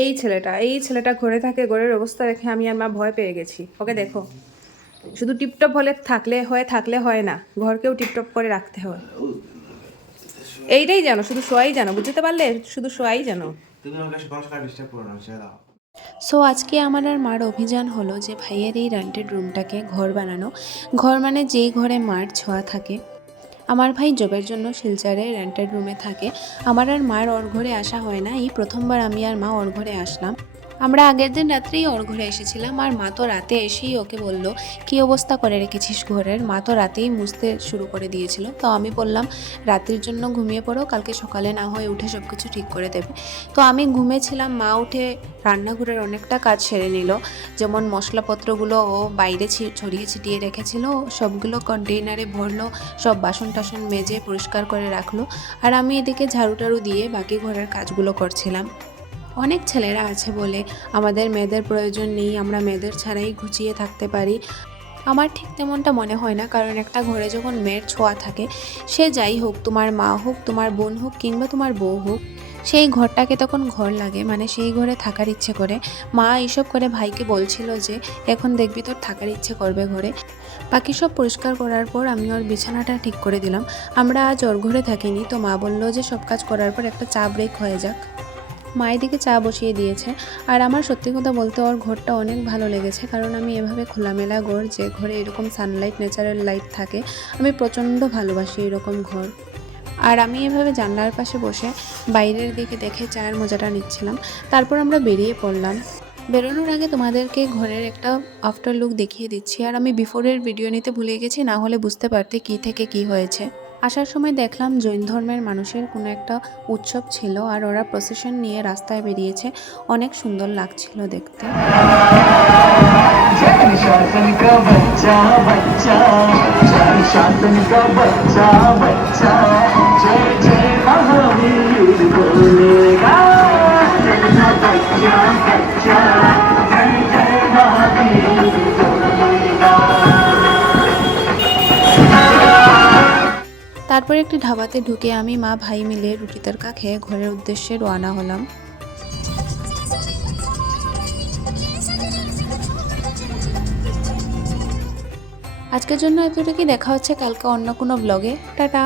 এই ছেলেটা ঘরে থাকে, ঘরের অবস্থা দেখে আমি আর মা ভয় পেয়ে গেছি। ওকে দেখো, শুধু টিপটপ হলে থাকলে হয় না, ঘরকেও টিপটপ করে রাখতে হয়। এইটাই জানো, শুধু শোয়াই জানো, বুঝতে পারলে? শুধু শোয়াই জানো। সো আজকে আমার আর মার অভিযান হলো যে ভাইয়ের এই রেন্টেড রুমটাকে ঘর বানানো। ঘর মানে যেই ঘরে মার ছোঁয়া থাকে। আমার ভাই জবের জন্য শিলচরে রেন্টেড রুমে থাকে। আমার আর মার ওর ঘরে আসা হয় না, এই প্রথমবার আমি আর মা ওর ঘরে আসলাম। আমরা আগের দিন রাত্রেই ওর ঘরে এসেছিলাম, আর মা তো রাতে এসেই ওকে বলল, কী অবস্থা করে রেখেছিস ঘরের। মা তো রাতেই মুছতে শুরু করে দিয়েছিল। তো আমি বললাম, রাতের জন্য ঘুমিয়ে পড়ো, কালকে সকালে না হয় উঠে সব কিছু ঠিক করে দেবে। তো আমি ঘুমেছিলাম, মা উঠে রান্নাঘরের অনেকটা কাজ সেরে নিল। যেমন মশলাপত্রগুলো ও বাইরে ছড়িয়ে ছিটিয়ে রেখেছিল, সবগুলো কন্টেইনারে ভরলো, সব বাসন টাসন মেজে পরিষ্কার করে রাখলো। আর আমি এদিকে ঝাড়ু টাড়ু দিয়ে বাকি ঘরের কাজগুলো করছিলাম। অনেক ছেলেরা আছে বলে আমাদের মেয়েদের প্রয়োজন নেই, আমরা মেয়েদের ছাড়াই গুছিয়ে থাকতে পারি। আমার ঠিক তেমনটা মনে হয় না, কারণ একটা ঘরে যখন মেয়ের ছোঁয়া থাকে, সে যাই হোক, তোমার মা হোক, তোমার বোন হোক, কিংবা তোমার বউ হোক, সেই ঘরটাকে তখন ঘর লাগে, মানে সেই ঘরে থাকার ইচ্ছে করে। মা এইসব করে ভাইকে বলছিল যে এখন দেখবি তোর থাকার ইচ্ছে করবে ঘরে। বাকি সব পরিষ্কার করার পর আমি ওর বিছানাটা ঠিক করে দিলাম। আমরা আজ ওর ঘরে থাকিনি, তো মা বললো যে সব কাজ করার পর একটা চা ব্রেক হয়ে যাক। মায়ের দিকে চা বসিয়ে দিয়েছে। আর আমার সত্যি কথা বলতে ওর ঘরটা অনেক ভালো লেগেছে, কারণ আমি এভাবে খোলামেলা ঘর, যে ঘরে এরকম সানলাইট, ন্যাচারাল লাইট থাকে, আমি প্রচণ্ড ভালোবাসি এরকম ঘর। আর আমি এভাবে জানলার পাশে বসে বাইরের দিকে দেখে চায়ের মজাটা নিচ্ছিলাম। তারপর আমরা বেরিয়ে পড়লাম। বেরোনোর আগে তোমাদেরকে ঘরের একটা আফটার লুক দেখিয়ে দিচ্ছি। আর আমি বিফোরের ভিডিও নিতে ভুলে গেছি, না হলে বুঝতে পারতে কী থেকে কী হয়েছে। আসার সময় দেখলাম জৈন ধর্মের মানুষের কোনো একটা উৎসব ছিল, আর ওরা প্রসেশন নিয়ে রাস্তায় বেরিয়েছে। অনেক সুন্দর লাগছিল দেখতে। তারপর একটি ধাবাতে ঢুকে আমি মা ভাই মিলে রুটি তরকা খেয়ে ঘরের উদ্দেশ্যে রওনা হলাম। আজকের জন্য এতটুকুই, দেখা হচ্ছে কালকে অন্য কোনো ব্লগে। টাটা।